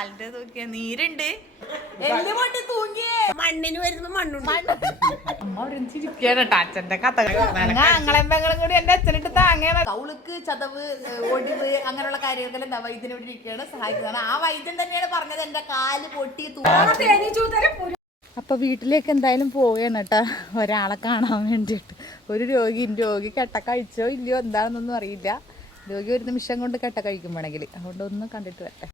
കാലിന്റെ നോക്കിയ നീരുണ്ട്, എല്ല് പൊട്ടി തൂങ്ങിയേ, മണ്ണിന് വരുമ്പോ മണ്ണുണ്ട്. അമ്മ അവിടെ ചിരിക്കാണ് കേട്ടോ അച്ഛന്റെ കഥകൾ. ഞങ്ങളെ പെങ്ങളും കൂടി എന്റെ അച്ഛനിട്ട് താങ്ങയാണ്. കൗളുക്ക് ചതവ്, ഒടിവ് അങ്ങനെയുള്ള കാര്യങ്ങളെല്ലാം എന്താ വൈദ്യനെ ഇവിടെ ഇരിക്കുകയാണ് സഹായിക്കുന്നതാണ്. ആ വൈദ്യൻ തന്നെയാണ് പറഞ്ഞത് എന്റെ കാല് പൊട്ടി തൂങ്ങി. അപ്പൊ വീട്ടിലേക്ക് എന്തായാലും പോവുകയാണ് കേട്ടാ, ഒരാളെ കാണാൻ വേണ്ടിയിട്ട്. ഒരു രോഗി കെട്ട കഴിച്ചോ ഇല്ലയോ എന്താണെന്നൊന്നും അറിയില്ല. രോഗി ഒരു നിമിഷം കൊണ്ട് കെട്ട കഴിക്കും വേണമെങ്കിൽ, അതുകൊണ്ട് ഒന്ന് കണ്ടിട്ട് വരട്ടെ.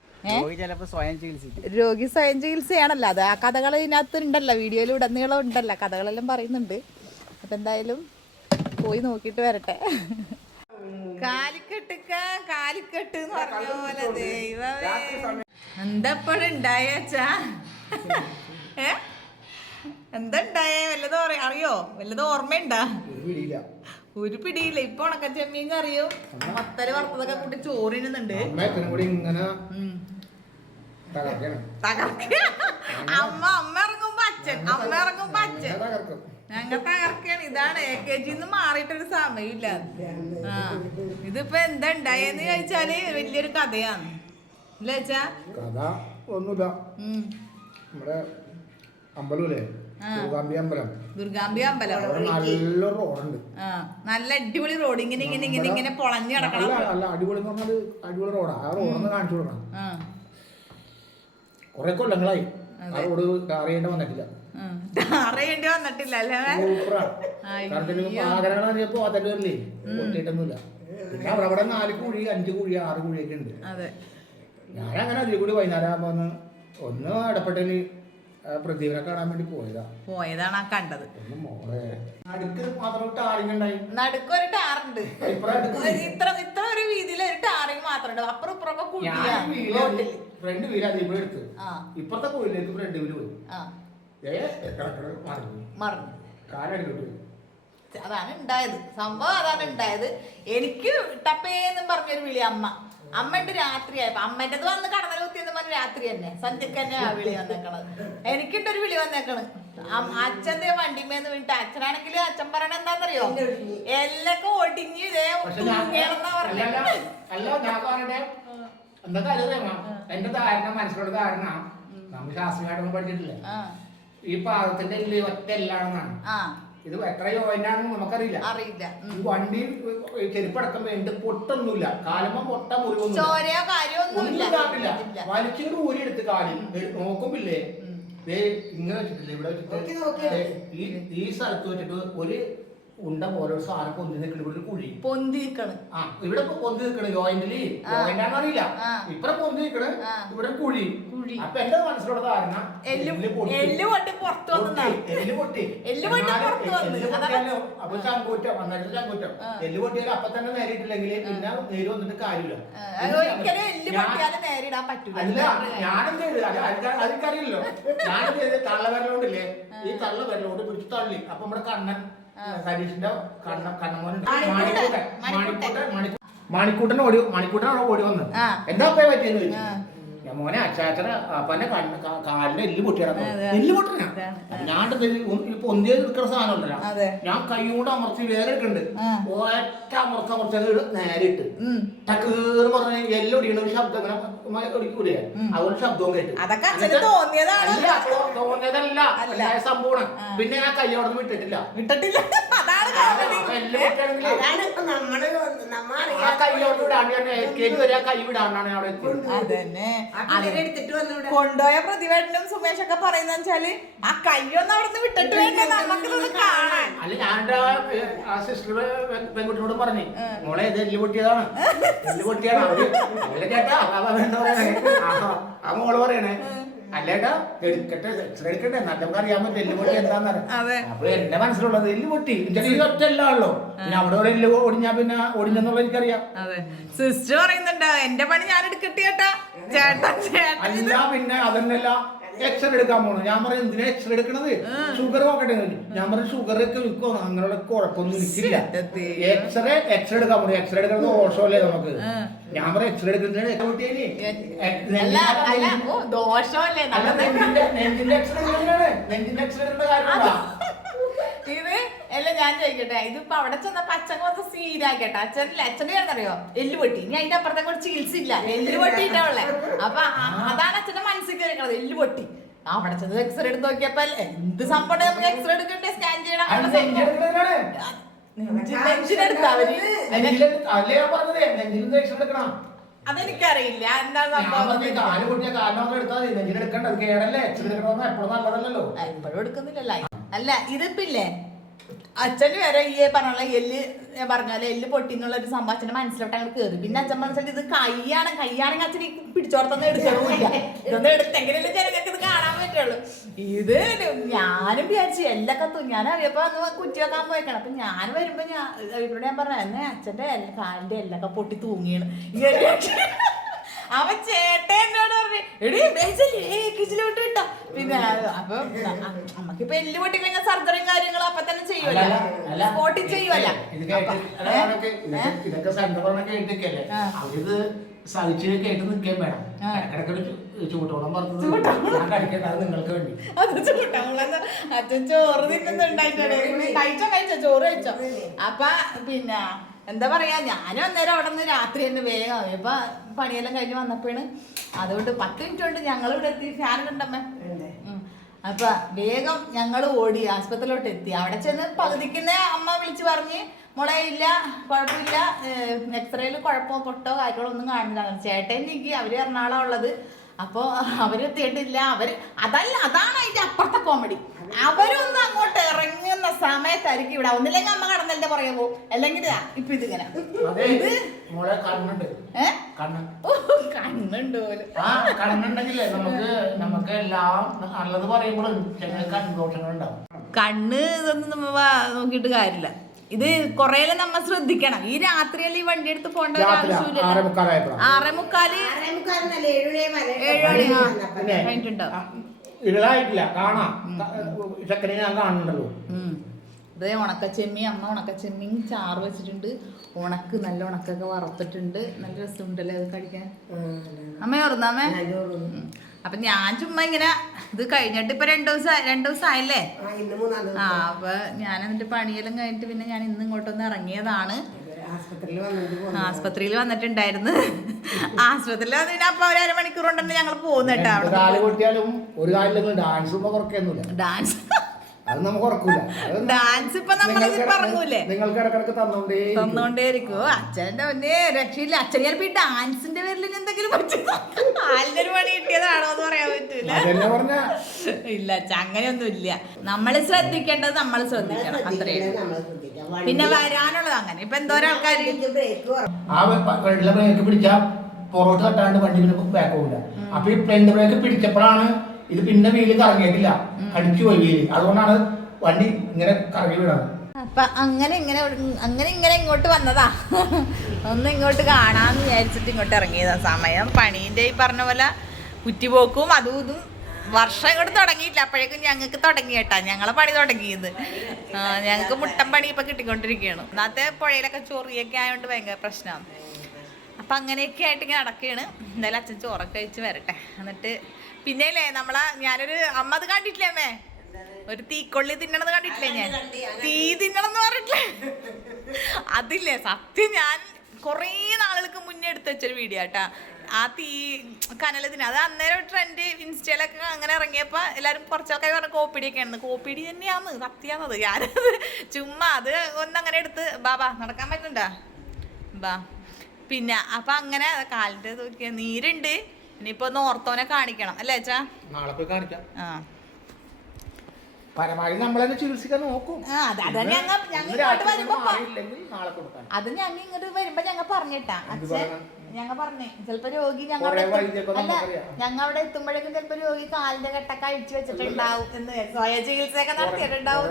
രോഗി സ്വയം ചികിത്സയാണല്ലോ അത്. ആ കഥകൾ ഇതിനകത്ത് ഉണ്ടല്ലോ, വീഡിയോയിൽ ഉടനീളം ഉണ്ടല്ലോ, കഥകളെല്ലാം പറയുന്നുണ്ട്. അപ്പൊ എന്തായാലും പോയി നോക്കിട്ട് വരട്ടെ. കാലിക്കെട്ട് എന്ന് പറഞ്ഞ പോലെ ദൈവമേ എന്താപ്പോഴും ഉണ്ടായച്ചാ. എന്താ ഉണ്ടായേ? വല്ലതും അറിയോ? വല്ലതും ഓർമ്മയുണ്ടാ? ഒരു പിടിയില്ല. ഇപ്പൊ ഉണക്ക ചെമ്മീൻ കറിയും മത്തല് വറുത്തതൊക്കെ കൂട്ടി ചോറിനുന്നുണ്ട്. അമ്മ ഇറങ്ങുമ്പോ അച്ഛൻ ഞങ്ങൾ തകർക്കാണ്. ഇതാണ് AKG മാറിയിട്ടൊരു സമയമില്ല. ഇതിപ്പോ എന്താ ഉണ്ടായെന്ന് ചോദിച്ചാല് വലിയൊരു കഥയാണ് അല്ലേ വെച്ചാ? കഥ ഒന്നുമില്ല. നമ്മുടെ അമ്പലൂല്ലേ, ദുർഗാംബി അമ്പലം നല്ല റോഡുണ്ട്. നല്ല അടിപൊളി റോഡ്. ഇങ്ങനെ പൊളഞ്ഞു കിടക്കണം. അല്ല അടിപൊളി എന്ന് പറഞ്ഞാൽ അടിപൊളി റോഡാ. ആ റോഡൊന്ന് കാണിച്ചു കൊടുക്കണം. കുറെ കൊല്ലങ്ങളായി ആ റോഡ് ടാർ ചെയ്യേണ്ടി വന്നിട്ടില്ല അല്ലേ? ആഗ്രഹങ്ങളറിയപ്പോ അതിന്റെ പേരിലേ പൊട്ടിയിട്ടൊന്നുമില്ല. പിന്നെ അവിടെ 4 കുഴി 5 കുഴി 6 കുഴിയൊക്കെ ഉണ്ട്. ഞാനങ്ങനെ അതിൽ കൂടി വൈകുന്നേരം ആകുമ്പോ ഒന്ന് ഇടപെട്ടതിന് പ്രദീപിനെ കാണാൻ വേണ്ടി പോയതാണ് ആ കണ്ടത്. നടുക്കൊരു ടാറുണ്ട്. ഇത്ര ഒരു വീതിയിൽ ഒരു ടാറിങ് മാത്രമുണ്ട്. അപ്പുറം ഇപ്പുറമൊക്കെ ഫ്രണ്ട് വീല് അതിൽ എടുത്ത് ഇപ്പുറത്തെ കോയിലേക്ക് ഫ്രണ്ട് വീല് പോയി മറന്നു. കാലടിക്കോട്ട് പോയി. അതാണ് ഉണ്ടായത് സംഭവം. അതാണ് ഉണ്ടായത്. എനിക്ക് ടപ്പേന്നും പറഞ്ഞൊരു വിളി അമ്മ ഉണ്ട് രാത്രിയായപ്പോ. അമ്മേൻ്റെത് വന്ന് കടന്നൽ കുത്തിയെന്ന് പറഞ്ഞ രാത്രി തന്നെ സന്ധ്യക്ക് തന്നെ ആ വിളി വന്നേക്കണത്. എനിക്കുണ്ടൊരു വിളി വന്നേക്കണ്. അച്ഛന്റെ വണ്ടിമേന്ന് വീണിട്ട്. അച്ഛനാണെങ്കിൽ അച്ഛൻ പറയണ എന്താന്നറിയോ? എല്ലൊക്കെ ഒടിഞ്ഞ് ഇതേ എന്റെ ധാരണ മനസ്സിലുള്ള ധാരണ നമ്മൾ ശാസ്ത്രീയമായിട്ടൊന്നും പഠിച്ചിട്ടില്ലേ, ഈ പാദത്തിന്റെ ഒറ്റ എല്ലാണെന്നാണ്. ഇത് എത്ര ജോയിന്റാണെന്ന് നമുക്കറിയില്ല. ഈ വണ്ടി ചെരുപ്പടക്കം വേണ്ട പൊട്ടൊന്നുമില്ല. കാലുമ്പോ പൊട്ട മുറിവൊന്നുമില്ല. വലിച്ചിട്ട് ഊരി എടുത്ത് കാലിൽ നോക്കുമ്പില്ലേ ഇങ്ങനെ വെച്ചിട്ടില്ലേ, ഇവിടെ വെച്ചിട്ട് ഈ സ്ഥലത്ത് വെച്ചിട്ട് ഒരു ഉണ്ട പോലെ ഒരു സാധനം പൊന്തി നിൽക്കണ, ഇവിടെ ഒരു കുഴി പൊന്തി നിൽക്കണ്. ഇവിടെ പൊന്തി നിൽക്കണ് ജോയിന്റില്. ജോയിന്റാണെന്ന് അറിയില്ല. ഇപ്പറ പൊന്തി നിൽക്കണ്, ഇവിടെ ഒരു കുഴി. അപ്പൊ എന്റെ മനസ്സിലുള്ള ധാരണ എല്ല് അപ്പൊ ചങ്കൂറ്റം അന്നേരത്തെ ചങ്കൂറ്റം എല്ല് പൊട്ടിയാൽ അപ്പൊ തന്നെ നേരിട്ടില്ലെങ്കിൽ പിന്നെ നേരി വന്നിട്ട് കാര്യമില്ല. അല്ല ഞാനും ചെയ്ത് അതെനിക്കറിയില്ലല്ലോ. ഞാനും ചെയ്ത് തള്ളവരലോണ്ടില്ലേ, ഈ തള്ളവരലോണ്ട് പിടിച്ച് തള്ളി. അപ്പൊ നമ്മുടെ കണ്ണൻ ഹരീഷിന്റെ കണ്ണമോനുണ്ട് മണിക്കൂട്ടൻ ഓടി വന്ന് എന്താ പറ്റിയെന്ന് ചോദിച്ചു. ഞാൻ മോനെ അച്ചാച്ചറ അപ്പന്റെ കാലിന്റെ എല്ല് പൊട്ടിയാണ്. എല്ല് പൊട്ടനാ. ഞാൻ പൊന്തിയ നിൽക്കുന്ന സാധനം ഉണ്ടല്ലോ, ഞാൻ കൈ കൊണ്ട് അമർത്തി വേറെ എടുക്കുന്നുണ്ട്. ഒറ്റ അമർത്തി നേരിട്ട് ടക്കേന്ന് പറഞ്ഞ എല്ലൊടിക്കണ ഒരു ശബ്ദം ഇങ്ങനെ ഒടിക്കൂലേ, അതുകൊണ്ട് ശബ്ദവും കേട്ടു. തോന്നിയതല്ല സംഭവം. പിന്നെ ഞാൻ കൈ അവിടെ നിന്ന് വിട്ടിട്ടില്ല. ആ കൈ അവിടെ വിടാണ്ട് ഞാൻ LKG വരെ ആ കൈ വിടാണ്ടാണ് അവിടെ എത്തിയത്. കൊണ്ടുപോയ പ്രതിവേട്ടനും സുമേഷൊക്കെ പറയുന്ന വെച്ചാല് ആ കയ്യൊന്നും അവിടെ നിന്ന് വിട്ടിട്ട് വേണ്ട നമുക്കിത് കാണാൻ. അല്ല ഞാൻ ആ സിസ്റ്റർ പെൺകുട്ടിയോട് പറഞ്ഞു, മോളെ ഇത് എല്ല് പൊട്ടിയതാണ് അവര് ചേട്ടാ എന്താ പറയണേ. ആ മോള് പറയണേ അല്ലേട്ടാ എടുക്കട്ടെ എക്സ്റേ എടുക്കട്ടെ നമുക്ക് അറിയാൻ പറ്റും എല്ല് പൊട്ടി എന്താന്ന്. അപ്പൊ എന്റെ മനസ്സിലുള്ളത് എല്ല് പൊട്ടി ഈ ഒറ്റ എല്ലാണല്ലോ. പിന്നെ അവിടെ ഒരു എല്ല് ഒടിഞ്ഞാ പിന്നെ ഒടിഞ്ഞെന്നുള്ള എനിക്കറിയാം. സിസ്റ്റർ പറയുന്നുണ്ട് എന്റെ പണി ഞാൻ എടുക്കട്ടെ ചേട്ടാ. അല്ല പിന്നെ അതന്നെയല്ല എക്സ്റേ എടുക്കാൻ പോണു. ഞാൻ പറയും എന്തിനാ എക്സ്റേ എടുക്കണത്, ഷുഗർ നോക്കട്ടെ. ഞാൻ പറയും ഷുഗർ ഒക്കെ നിൽക്കോ, അങ്ങനെയുള്ള കുഴപ്പമൊന്നും എനിക്കില്ല. എക്സ്റേ എടുക്കാൻ പോണു. എക്സ്റേ എടുക്കുന്നത് ദോഷമല്ലേ നമുക്ക്. ഞാൻ പറയും എക്സ്റേ എടുക്കുന്നതിന് നെഞ്ചിന്റെ എക്സ്റേ എടുക്കേണ്ട കാര്യമില്ല. ഇത് എല്ലാം ഞാൻ ചോദിക്കട്ടെ, ഇതിപ്പോ അവിടെ ചെന്നപ്പോ അച്ഛൻ കുറച്ച് സീനാക്കട്ടെ. അച്ഛൻ്റെ അറിയോ എല്ല് പൊട്ടി. ഇനി അതിന്റെ അപ്പുറത്തെ കൂടെ ചികിത്സ ഇല്ല, എല്ല് പൊട്ടിയിട്ടാ ഉള്ളേ. അപ്പൊ അതാണ് അച്ഛന്റെ വെച്ചേക്കണത്, എല്ല് പൊട്ടി. അവിടെ ചെന്ന് എക്സ്റേ എടുത്ത് നോക്കിയപ്പോ എന്ത് സംഭവം നമുക്ക് എക്സ്റേ എടുക്കണ്ടേ, സ്കാൻ ചെയ്യണം. അതെനിക്കറിയില്ല എന്താ സംഭവം. എപ്പോഴും എടുക്കുന്നില്ലല്ലോ. അല്ല ഇതിപ്പില്ലേ അച്ഛന് വരെ ഈ പറഞ്ഞ എല്ല് പറഞ്ഞാല് എല്ല് പൊട്ടിന്നുള്ള ഒരു സംഭവം അച്ഛന്റെ മനസ്സിലോട്ട് അങ്ങനെ കയറി. പിന്നെ അച്ഛൻ മനസ്സിലായിട്ട് ഇത് കയ്യാണെങ്കിൽ അച്ഛൻ പിടിച്ചോടത്തൊന്നും എടുക്കണമില്ല, ഇതൊന്നും എടുത്തെങ്കിലല്ലേ ജനങ്ങൾക്ക് ഇത് കാണാൻ പറ്റുള്ളൂ. ഇത് ഞാനും വിചാരിച്ചു എല്ലൊക്കെ ഞാൻ അറിയപ്പോ അന്ന് കുറ്റി വെക്കാൻ പോയേക്കണം. അപ്പൊ ഞാൻ വരുമ്പോ ഇവരോട് ഞാൻ പറഞ്ഞു എന്നെ അച്ഛന്റെ കാലിന്റെ എല്ലൊക്കെ പൊട്ടി തൂങ്ങിയാണ്. അവ ചേട്ടൻ എന്നോട് പറഞ്ഞു എടീ കിച്ചിലോട്ട് ഇട്ടോ. പിന്നെ അപ്പൊ നമുക്കിപ്പൊ എല്ല് പൊട്ടി കഴിഞ്ഞാൽ സർജറിയും കാര്യങ്ങളും അപ്പൊ തന്നെ ചെയ്യുമല്ലോ, സ്പോട്ടിൽ ചെയ്യുമല്ലോ. സഹിച്ച് കേട്ട് നിൽക്കാൻ വേണം. ചൂട്ടോളം നിങ്ങൾക്ക് വേണ്ടി അച്ഛൻ ചോറ് തിന്നുന്നുണ്ടായിട്ടേ. കഴിച്ചോ ചോറ് കഴിച്ചോ. അപ്പൊ പിന്നെ എന്താ പറയാ, ഞാനും അന്നേരം അവിടെ നിന്ന് രാത്രി തന്നെ വേഗം ഇപ്പൊ പണിയെല്ലാം കഴിഞ്ഞ് വന്നപ്പോഴാണ്. അതുകൊണ്ട് 10 മിനിറ്റ് കൊണ്ട് ഞങ്ങൾ ഇവിടെ എത്തി. ഫാൻ കണ്ടമ്മേ. അപ്പൊ വേഗം ഞങ്ങൾ ഓടി ആസ്പത്രിയിലോട്ട് എത്തി. അവിടെ ചെന്ന് പകുതിക്കുന്ന അമ്മ വിളിച്ച് പറഞ്ഞ് മോളെ ഇല്ല കുഴപ്പമില്ല, എക്സ്റേയിൽ കുഴപ്പമോ പൊട്ടോ കാര്യങ്ങളോ ഒന്നും കാണുന്നില്ല. ചേട്ടൻ എനിക്ക് അവര് എറണാകുളം ഉള്ളത്. അപ്പൊ അവരെത്തിയിട്ടില്ല. അതാണ് അതിന്റെ അപ്പുറത്തെ കോമഡി. അവരൊന്നും അങ്ങോട്ട് ഇറങ്ങുന്ന സമയത്തായിരിക്കും ഇവിടെ ഒന്നില്ലെങ്കിൽ അമ്മ കടന്നലിന്റെ പുറകെ പോകും, അല്ലെങ്കിൽ ഇപ്പൊ ഇതിങ്ങനെ കണ്ണുണ്ട് പോലും. നമുക്ക് എല്ലാം നല്ലത് പറയുമ്പോഴും കൺദോഷങ്ങളുണ്ടാവും. കണ്ണ് ഇതൊന്നും നോക്കിയിട്ട് കാര്യമില്ല. ഇത് കൊറേ നമ്മ ശ്രദ്ധിക്കണം. ഈ രാത്രിയല്ലേ ഈ വണ്ടി എടുത്ത് പോകേണ്ട ഒരു ആവശ്യമില്ല. 6:45 ഇതായിട്ടില്ല കാണാം. ഞാൻ കാണുന്നുണ്ടല്ലോ. ഇത് ഉണക്കച്ചെമ്മീൻ അമ്മ ഉണക്കച്ചെമ്മീൻ ചാറ് വെച്ചിട്ടുണ്ട്. നല്ല ഉണക്കൊക്കെ വറുത്തിട്ടുണ്ട്. നല്ല രസമുണ്ടല്ലേ അത് കഴിക്കാൻ. അമ്മ ഓർന്നമ്മേ. അപ്പൊ ഞാൻ ചുമ്മാ ഇങ്ങനെ ഇത് കഴിഞ്ഞിട്ട് ഇപ്പൊ 2 ദിവസം ആയല്ലേ. അപ്പൊ ഞാൻ എന്നിട്ട് പണിയെല്ലാം കഴിഞ്ഞിട്ട് പിന്നെ ഞാൻ ഇന്ന് ഇങ്ങോട്ടൊന്ന് ഇറങ്ങിയതാണ്. ആസ്പത്രിയിൽ വന്നിട്ടുണ്ടായിരുന്നു. ആസ്പത്രിയിൽ വന്നിട്ട് അപ്പൊ ഒരു അരമണിക്കൂർ കൊണ്ട് തന്നെ ഞങ്ങൾ പോകുന്നേട്ടാ. ഡാൻസ് അത് നമുക്ക് ഉറക്കൂല. ഡാൻസ് ഇപ്പൊ നമ്മളിത് പറഞ്ഞൂലേ, നിങ്ങൾക്ക് ഇടക്കിടക്ക് തന്നോണ്ടേയിരിക്കും. അച്ഛന്റെ ഒന്നേ രക്ഷയില്ല. അച്ഛൻ ചിലപ്പോ ഈ ഡാൻസിന്റെ പേരിൽ എന്തെങ്കിലും ആലിനൊരു പണി കിട്ടിയതാണോ എന്ന് പറയാൻ പറ്റൂല. ഇല്ല അച്ഛ അങ്ങനെയൊന്നും ഇല്ല. നമ്മള് ശ്രദ്ധിക്കേണ്ടത് നമ്മൾ ശ്രദ്ധിക്കണം, അത്രേ. പിന്നെ വരാനുള്ളത് അങ്ങനെ ഇപ്പൊ എന്തോരം ആൾക്കാര് ബ്രേക്ക് പിടിച്ചാ പുറോട്ട് തട്ടാണ്ട് വണ്ടി ബാക്ക് പോകില്ല. അപ്പൊ ഈ ഫ്രണ്ട് ബ്രേക്ക് പിടിച്ചപ്പോഴാണ് ഇത് പിന്നെ വീല് കറങ്ങിയിട്ടില്ല, അടിച്ചു പോയി വീല്. അതുകൊണ്ടാണ് വണ്ടി ഇങ്ങനെ കറങ്ങി വിടാറ്. അപ്പൊ അങ്ങനെ ഇങ്ങനെ ഇങ്ങോട്ട് വന്നതാ. ഒന്ന് ഇങ്ങോട്ട് കാണാന്ന് വിചാരിച്ചിട്ട് ഇങ്ങോട്ട് ഇറങ്ങിയതാ. സമയം പണീന്റെ ഈ പറഞ്ഞ പോലെ കുറ്റിപോക്കും അതും ഇതും വർഷം ഇങ്ങോട്ട് തുടങ്ങിയിട്ടില്ല. അപ്പോഴേക്കും ഞങ്ങൾക്ക് തുടങ്ങി കേട്ടാ, ഞങ്ങളെ പണി തുടങ്ങിയത്. ഞങ്ങൾക്ക് മുട്ടൻ പണി ഇപ്പൊ കിട്ടിക്കൊണ്ടിരിക്കുകയാണ്. ഒന്നാമത്തെ പുഴയിലൊക്കെ ചൊറിയൊക്കെ ആയതുകൊണ്ട് ഭയങ്കര പ്രശ്നമാണ്. അപ്പൊ അങ്ങനെയൊക്കെ ആയിട്ട് ഇങ്ങനെ നടക്കുകയാണ്. എന്തായാലും അച്ഛൻ ചോറൊക്കെ കഴിച്ച് വരട്ടെ. എന്നിട്ട് പിന്നെയല്ലേ ഞാനൊരു അമ്മ അത് കണ്ടിട്ടില്ലേ അമ്മേ, ഒരു തീക്കൊള്ളി തിന്നണത് കണ്ടിട്ടില്ലേ? ഞാൻ തീ തിന്നണമെന്ന് പറഞ്ഞിട്ടില്ലേ? അതില്ലേ സത്യം ഞാൻ കുറേ നാളുകൾക്ക് മുന്നേ എടുത്ത് വെച്ചൊരു വീഡിയോ കേട്ടാ. ആ തീ കനല് തിന്ന അത് അന്നേരം ട്രെൻഡ് ഇൻസ്റ്റയിലൊക്കെ അങ്ങനെ ഇറങ്ങിയപ്പോ എല്ലാരും കുറച്ചാൾക്കാർ പറഞ്ഞ കോപ്പിടിയൊക്കെ ആണ്. കോപ്പിടി തന്നെയാന്ന്, സത്യാന്നത്. ഞാനത് ചുമ്മാ അത് ഒന്നങ്ങനെ എടുത്ത് ബാബാ നടക്കാൻ പറ്റണ്ടാ ബാ. പിന്നെ അപ്പൊ അങ്ങനെ കാലിന്റെ നോക്കിയ നീരുണ്ട്. ഇനിയിപ്പോ ഒന്ന് ഓർത്തോനെ കാണിക്കണം അല്ലേ അച്ഛാ? നാളെ പോയി കാണിക്കാം. പരമാവധി നമ്മളെ ചികിത്സിക്കാൻ നോക്കും. അത് ഞങ്ങൾ ഇങ്ങോട്ട് വരുമ്പോ ഞങ്ങൾ പറഞ്ഞിട്ടാ അച്ഛൻ. ഞങ്ങൾ പറഞ്ഞേ ചിലപ്പോ രോഗി ഞങ്ങളുടെ അവിടെ എത്തുമ്പോഴേക്കും ചിലപ്പോ രോഗി കാലിന്റെ കെട്ടൊക്കെ അഴിച്ചു വെച്ചിട്ടുണ്ടാവും എന്ന്, സ്വയ ചികിത്സയൊക്കെ നടത്തിയിട്ടുണ്ടാവും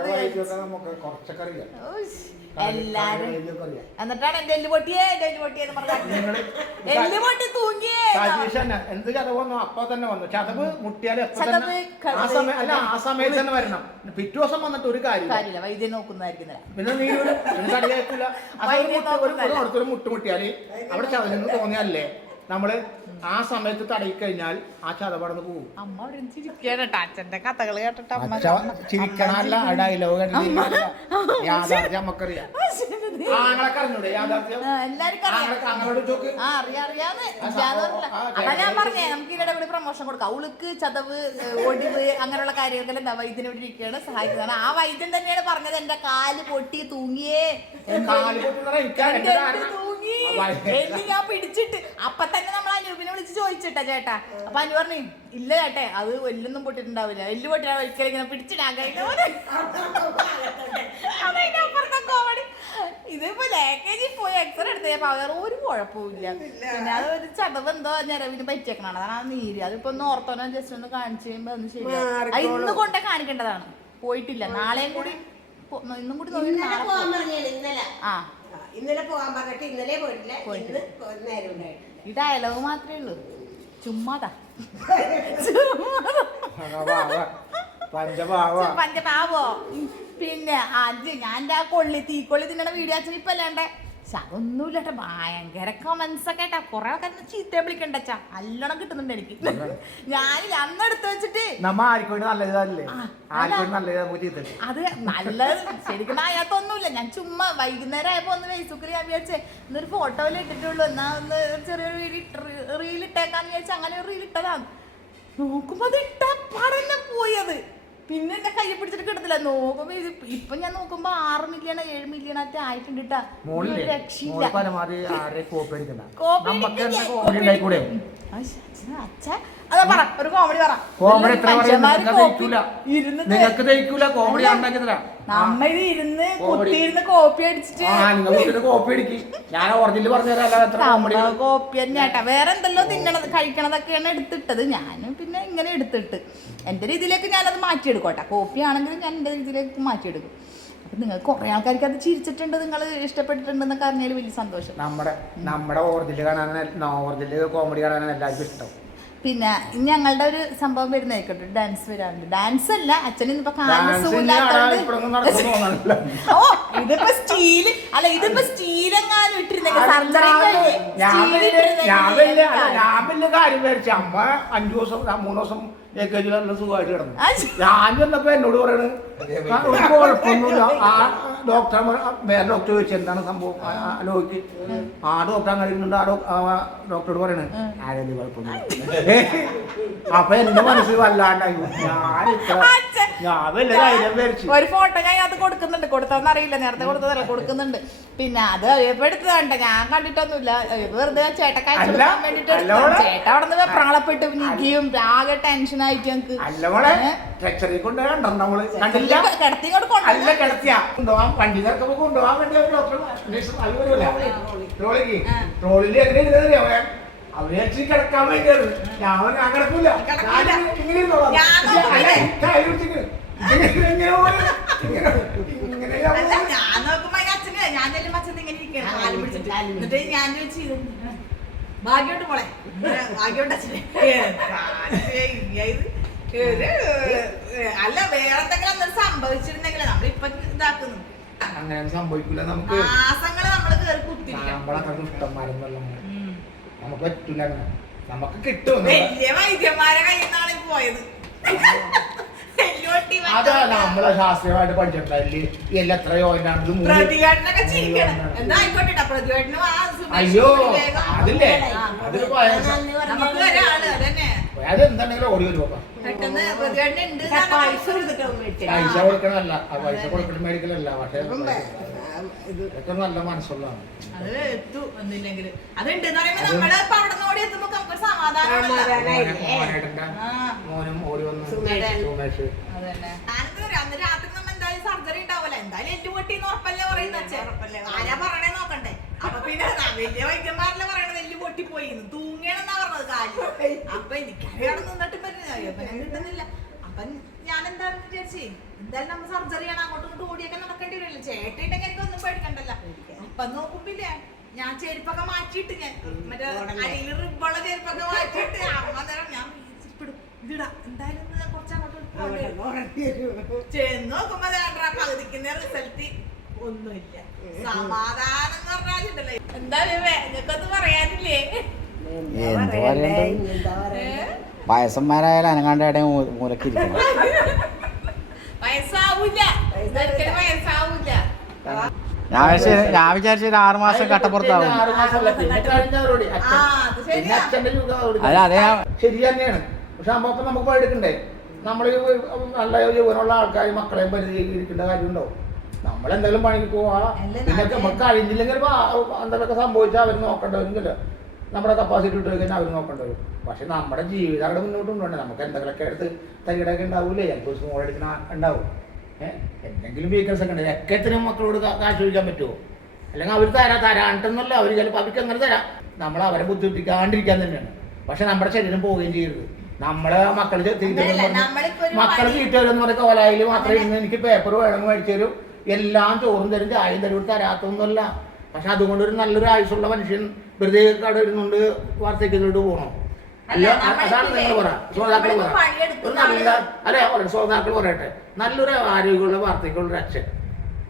എല്ലാരും. എന്നിട്ടാണ് എന്റെ എല്ല് പൊട്ടിയെന്ന് പറഞ്ഞു. എല്ല് പൊട്ടി തൂങ്ങിയേ. എന്ത് ചതവ് വന്നു അപ്പൊ തന്നെ വന്നു. ചതവ് മുട്ടിയാൽ ആ സമയത്ത് തന്നെ വരണം. പിറ്റേ ദിവസം വന്നിട്ട് ഒരു കാര്യമില്ല. വൈദ്യം നോക്കുന്നതായിരിക്കും. പിന്നെ നീ തടി കേൾക്കില്ല. അടുത്തൊരു മുട്ടുമുട്ടിയാല് അവിടെ ചതവെന്ന് തോന്നിയാലേ നമ്മള് ആ സമയത്ത് തടയിക്കഴിഞ്ഞാൽ ആ ചതവടന്ന് പോകും. അമ്മ അവിടെ ചിരിക്കാനട്ടാ അച്ഛന്റെ കഥകൾ കേട്ടിട്ട്. ചിരിക്കണല്ല ഡയലോഗ് യാഥാർത്ഥ്യം നമുക്കറിയാം. ആങ്ങളൊക്കെ അറിഞ്ഞൂടെ യാഥാർത്ഥ്യം? എല്ലാവർക്കും അറിയാന്ന് അതാ ഞാൻ പറഞ്ഞേ. നമുക്ക് ഇതിടെ ഇവിടെ പ്രൊമോഷൻ കൊടുക്കാം. അവൾക്ക് ചതവ്, ഒടിവ് അങ്ങനെയുള്ള കാര്യങ്ങൾ എന്താ വൈദ്യനെ ഇവിടെ ഇരിക്കുകയാണ് സഹായിക്കുന്നത്. ആ വൈദ്യൻ തന്നെയാണ് പറഞ്ഞത് എന്റെ കാല് പൊട്ടി തൂങ്ങിയേ, തൂങ്ങി എല്ലി ഞാൻ പിടിച്ചിട്ട്. അപ്പൊ തന്നെ നമ്മൾ അനൂപിനെ വിളിച്ച് ചോദിച്ചിട്ടാ ചേട്ടാ. അപ്പൊ അനു പറഞ്ഞു ഇല്ല ചേട്ടേ, അത് എല്ലൊന്നും പൊട്ടിട്ടുണ്ടാവില്ല, എല്ല് പൊട്ടിയാ ഒരിക്കലും ഇങ്ങനെ പിടിച്ചിടാൻ കഴിയുന്ന കോമഡി. ഇതിപ്പോ ലേക്കേജിൽ പോയി എക്സ്റേ എടുത്തേ വേറെ ഒരു കുഴപ്പമില്ല. പിന്നെ അത് ഒരു ചതവ് എന്തോ ഞരവിന് പറ്റിയേക്കണാണ്, അതാണ് ആ നീര്. അതിപ്പോ ഒന്ന് ഓർത്തോനോ ജസ്റ്റ് ഒന്ന് കാണിച്ചു കഴിയുമ്പോ ഒന്ന് ശരിയാവും. ഇന്ന് കൊണ്ടേ കാണിക്കേണ്ടതാണ്, പോയിട്ടില്ല. നാളെയും കൂടി ഇന്നും കൂടി ഇന്നലെ പോകാൻ പറഞ്ഞിട്ട് ഇന്നലെ പോയിട്ടില്ല. ഈ ഡയലോഗ് മാത്രമേ ഉള്ളൂ, ചുമ്മാതാ പഞ്ചപാവോ. പിന്നെ അത് ഞാൻ ആ തീക്കൊള്ളി തിന്നണ വീഡിയോ അച്ഛൻ ഇപ്പൊ അല്ലാണ്ടേ. പക്ഷെ അതൊന്നുമില്ല കേട്ടോ, ഭയങ്കര കമന്റ്സ് ഒക്കെ കേട്ടാ. കൊറേ ഒക്കെ ചീത്ത വിളിക്കണ്ടച്ചാ, നല്ലോണം കിട്ടുന്നുണ്ട് എനിക്ക്. ഞാനില്ല അന്ന് എടുത്ത് വെച്ചിട്ട് അത് നല്ലത് ശരിക്കും അതിനകത്തൊന്നുമില്ല. ഞാൻ ചുമ്മാ വൈകുന്നേരം ആയപ്പോ ഒന്ന് ഫേസ്ബുക്കിൽ ഞാൻ വിചാരിച്ചേ എന്നൊരു ഫോട്ടോയിൽ ഇട്ടിട്ടുള്ളൂ, എന്നാ ഒന്ന് ചെറിയൊരു റീൽ ഇട്ടേക്കാന്ന് വിചാരിച്ച അങ്ങനെ ഒരു റീൽ ഇട്ടതാണ്. നോക്കുമ്പോ അത് ഇട്ട പടന്നെ പോയത്. പിന്നെ എന്റെ കയ്യെ പിടിച്ചിട്ട് കിട്ടത്തില്ല. നോക്കുമ്പോ ഇപ്പൊ ഞാൻ നോക്കുമ്പോ 6 മില്യൺ 7 മില്യൺ ആയിട്ട് ആയിട്ടുണ്ട് കേട്ടാ. അതാ പറ ഒരു കോമഡി പറ. നമ്മ ഇത് ഇരുന്ന് കുത്തിയിരുന്ന് കോപ്പി അടിച്ചിട്ട് കോപ്പി തന്നെയാട്ടാ. വേറെ എന്തെല്ലോ തിന്നണത് കഴിക്കണതൊക്കെയാണ് എടുത്തിട്ടത്. ഞാനും പിന്നെ ഇങ്ങനെ എടുത്തിട്ട് എന്റെ രീതിയിലേക്ക് ഞാനത് മാറ്റിയെടുക്കോട്ടെ. കോപ്പി ആണെങ്കിലും ഞാൻ എന്റെ രീതിയിലേക്ക് മാറ്റിയെടുക്കും. അപ്പൊ നിങ്ങൾ കുറെ ആൾക്കാർക്ക് അത് ചിരിച്ചിട്ടുണ്ട്, നിങ്ങൾ ഇഷ്ടപ്പെട്ടിട്ടുണ്ടെന്നൊക്കെ അറിഞ്ഞാൽ വലിയ സന്തോഷം. നമ്മുടെ കോമഡി കാണാനാണ് എല്ലാവർക്കും ഇഷ്ടം. പിന്നെ ഞങ്ങളുടെ ഒരു സംഭവം വരുന്നതായിക്കോട്ടെ, ഡാൻസ് വരാറുണ്ട്. ഡാൻസ് അല്ല, അച്ഛൻ ഇന്നിപ്പോ ഓ ഇതിപ്പോ സ്റ്റീല് അല്ല, ഇതിപ്പോ സ്റ്റീലെങ്ങാനും ഇട്ടിരുന്നെങ്കിൽ സർജറി കാര്യം മേടിച്ച അമ്മ 5 ദിവസം 3 ദിവസം സുഖമായിട്ട് കിടന്നു. ഞാൻ വന്നപ്പോ എന്നോട് പറയണത് ഒരു കുഴപ്പമൊന്നുമില്ല. ആ വേറെ ഡോക്ടർ ചോദിച്ചു എന്താണ് സംഭവം ലോകിക്ക്. ആ ഡോക്ടർ അങ്ങനെ ഇരുന്നുണ്ട്. ഡോക്ടറോട് പറയണത് ആരെങ്കിലും കുഴപ്പമൊന്നുമില്ല. അപ്പൊ എന്റെ മനസ്സിൽ വല്ലാണ്ടായി. ഒരു ഫോട്ടോ ഞാൻ അത് കൊടുക്കുന്നുണ്ട്, കൊടുത്തോന്ന് അറിയില്ല, നേരത്തെ കൊടുത്തതല്ല കൊടുക്കുന്നുണ്ട്. പിന്നെ അത് എടുത്തതാണ്ട, ഞാൻ കണ്ടിട്ടൊന്നുമില്ല. വെറുതെ ചേട്ടക്ക് അയച്ചു കൊടുക്കാൻ വേണ്ടിട്ട് ചേട്ട അവിടെ നിന്ന് വെപ്രാളപ്പെട്ട് നിൽക്കുകയും ആകെ ടെൻഷൻ ആയിട്ട് ഞങ്ങക്ക് വണ്ടി കൊണ്ടുപോകാൻ വേണ്ടി ട്രോളിൽ അവരെ കിടക്കാൻ വേണ്ടിയാണ്. ഞാൻ കിടക്കൂല, ഞാൻ നോക്കുമ്പോ അച്ഛന് ഞാൻ ചെല്ലുമ്പോ അച്ഛൻ ഇങ്ങനെ ഇരിക്കണം എന്നിട്ട് ഞാൻ ചോദിച്ചു ഭാഗ്യോട്ട് പോളെ ഭാഗ്യോട്ട് അച്ഛനെ അല്ല വേറെ എന്തെങ്കിലും അന്നേരം സംഭവിച്ചിരുന്നെങ്കിൽ നമ്മളിപ്പൊ ഇതാക്കുന്നു. അങ്ങനെ സംഭവിക്കില്ല. നമുക്ക് മാസങ്ങള് നമ്മള് കേറി കുത്തിരിക്കണം. നമുക്ക് പറ്റൂല, നമുക്ക് കിട്ടും. വലിയ വൈദ്യന്മാരെ കയ്യിൽ നിന്നാണ് പോയത്. അതാ നമ്മളെ ശാസ്ത്രീയമായിട്ട് പഠിച്ചിട്ടില്ല. എത്രയോ അയ്യോ അതില്ലേ അതിന് അതെന്താണെങ്കിലും ഓടി വരും. പൈസ കൊടുക്കണല്ല, പൈസ കൊടുക്കണ മേടിക്കലല്ല. പക്ഷെ ഇതൊക്കെ നല്ല മനസ്സുള്ളതാണ്. അത് എത്തു ഒന്നില്ലെങ്കിൽ അതുണ്ട് നമ്മള് അവിടെ ഓടി എത്തുമ്പോ നമുക്ക് സമാധാനം. മോനും ഓടി വന്നു. അന്ന് രാത്രി നമ്മ എന്തായാലും സർജറി ഉണ്ടാവൂല, എന്തായാലും എല്ല് പൊട്ടിന്ന് ഉറപ്പല്ലേ പറയുന്ന. ആരാ പറയണേ നോക്കണ്ടേ. അപ്പൊ പിന്നെ വലിയ വൈദ്യന്മാരല്ലേ പറയണത് എല്ല് പൊട്ടിപ്പോയി തൂങ്ങിയാണെന്നാ പറഞ്ഞത് കാര്യം. അപ്പൊ എനിക്കറിയാതെ നിന്നിട്ട് കിട്ടുന്നില്ല. അപ്പൊ ഞാൻ എന്താണ് വിചാരിച്ചേ, എന്തായാലും നമ്മൾ സർജറിയാണ്, അങ്ങോട്ടും ഇങ്ങോട്ടും ഓടിയൊക്കെ നടക്കേണ്ടി വരില്ല. ചേട്ടയുണ്ടെങ്കിൽ എനിക്കൊന്നും പേടിക്കണ്ടല്ല. അപ്പൊ നോക്കുമ്പില്ലേ ഞാൻ ചെരുപ്പൊക്കെ മാറ്റിയിട്ട് ഞാൻ മറ്റേ അടിയിൽ റിബുള്ള ചെരുപ്പൊക്കെ മാറ്റിയിട്ട് അമ്മ നേരം ഞാൻ ഇതിടാ എന്തായാലും കുറച്ചങ്ങോട്ട് ചെന്ന് നോക്കുമ്പോ പകുതിക്കുന്ന റിസൾട്ട് ഒന്നുമില്ല. സമാധാനം എന്ന് പറഞ്ഞാലുണ്ടല്ലോ. എന്തായാലും നിങ്ങൾക്കൊന്നും പറയാനില്ലേ? വയസ്സന്മാരായാലും അനങ്ങാണ്ട് മൂലക്കിരിക്കണം. വയസ്സാവൂല, വയസ്സാവൂല. ഞാൻ വിചാരിച്ച 6 മാസം കട്ടപ്പുറത്താവും. 6 മാസമല്ല, പിന്നെ കഴിഞ്ഞവരോട് അച്ഛന്റെ അതെ അതെ ശരി തന്നെയാണ്. പക്ഷെ അമ്മ നമുക്ക് പോയെടുക്കണ്ടേ? നമ്മൾ നല്ല യുവനുള്ള ആൾക്കാർ മക്കളെയും പരിചരിക്കേണ്ട കാര്യമുണ്ടോ? നമ്മളെന്തെങ്കിലും പണിക്ക് പോവാ, പിന്നെ നമുക്ക് കഴിഞ്ഞില്ലെങ്കിൽ എന്തെങ്കിലുമൊക്കെ സംഭവിച്ചാൽ അവർ നോക്കേണ്ടവരുന്നില്ല. നമ്മുടെ കപ്പാസിറ്റി ഇട്ട് കഴിഞ്ഞാൽ അവർ നോക്കേണ്ടി വരും. പക്ഷെ നമ്മുടെ ജീവിതം അവിടെ മുന്നോട്ട് കൊണ്ടുപോകണ്ടേ? നമുക്ക് എന്തെങ്കിലുമൊക്കെ എടുത്ത് തൈടൊക്കെ ഉണ്ടാവില്ലേ? ചിലപ്പോൾ സ്മോൾ എടുക്കണ ഉണ്ടാവും. എന്തെങ്കിലും വീക്കൽസ് ഒക്കെ ഉണ്ട്. എക്കത്തിനും മക്കളോട് കാശ് ചോദിക്കാൻ പറ്റുമോ? അല്ലെങ്കിൽ അവർ തരാണ്ടെന്നല്ല, അവർ ചിലപ്പോൾ അവർക്ക് അങ്ങനെ തരാം. നമ്മൾ അവരെ ബുദ്ധിമുട്ടിക്കാണ്ടിരിക്കാൻ തന്നെയാണ്. പക്ഷെ നമ്മുടെ ശരീരം പോവുകയും ചെയ്യരുത്. നമ്മളെ മക്കൾ മക്കൾ തീറ്റവരെന്ന് പറഞ്ഞ കോലായിൽ മാത്രമേ ഇരുന്ന് എനിക്ക് പേപ്പർ വേണമെന്ന് മേടിച്ചു തരും, എല്ലാം ചോറും തരും ചായയും തരും തരാത്തൊന്നുമല്ല. പക്ഷെ അതുകൊണ്ടൊരു നല്ലൊരു ആയുസുള്ള മനുഷ്യൻ വെറുതെ കട ഇരുന്നുകൊണ്ട് വാർത്തയ്ക്കുന്നിട്ട് പോകണം. അതാണ് നിങ്ങൾ പറയാം. ശ്രോതാക്കൾ പറയാം ഒരു നല്ല അല്ലെ ശ്രോതാക്കൾ പറയട്ടെ, നല്ലൊരു ആരോഗ്യമുള്ള വാർത്തയ്ക്കുള്ളൊരു അച്ഛൻ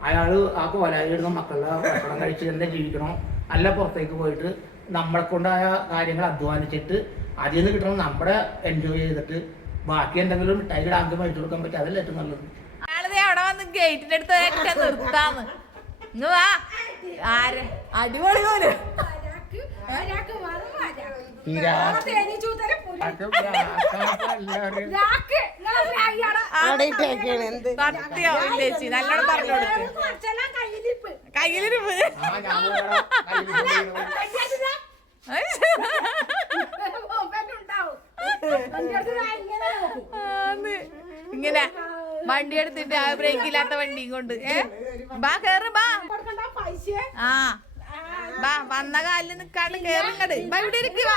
അയാൾ ആ കോലായി ഇരുന്ന മക്കളുടെ ഭക്ഷണം കഴിച്ച് തന്നെ ജീവിക്കണോ? അല്ല പുറത്തേക്ക് പോയിട്ട് നമ്മളെ കൊണ്ടായ കാര്യങ്ങൾ അധ്വാനിച്ചിട്ട് അതിൽ നിന്ന് കിട്ടണം നമ്മുടെ എൻജോയ് ചെയ്തിട്ട് ബാക്കി എന്തെങ്കിലും ടൈഗർ ആങ്ക് മേടിച്ചു കൊടുക്കാൻ പറ്റും. അതല്ല ഏറ്റവും നല്ലത്. അവിടെ വന്ന് ഗേറ്റിന്റെ അടുത്ത് നിർത്താന്ന് അടിപൊളി പോലെ സത്യം നല്ലോണം പറഞ്ഞു കൊടുക്കും. കയ്യിലിരിപ്പ് ഇങ്ങനെ വണ്ടി എടുത്തിട്ട് ആ ബ്രേക്ക് ഇല്ലാത്ത വണ്ടിയും കൊണ്ട് ബാ കേറ് ബാ. ആ ബാ വന്ന കാലിൽ നിക്കാണ്ട് കേറിങ്ങട്. ബാ ഇവിടെ ഇരിക്കുക.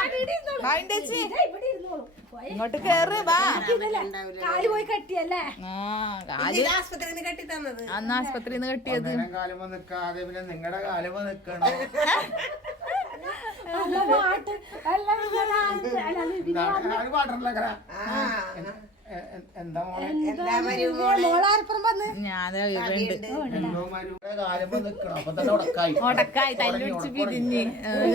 ഇങ്ങോട്ട് കേറ് ബാ. അന്ന് ആസ്പത്രിന്ന് കെട്ടിയത്. നിങ്ങളുടെ കാലുമ നിക്കണം. എന്താ ഉടക്കായി തല്ലുപിടിച്ച് പിരിഞ്ഞ്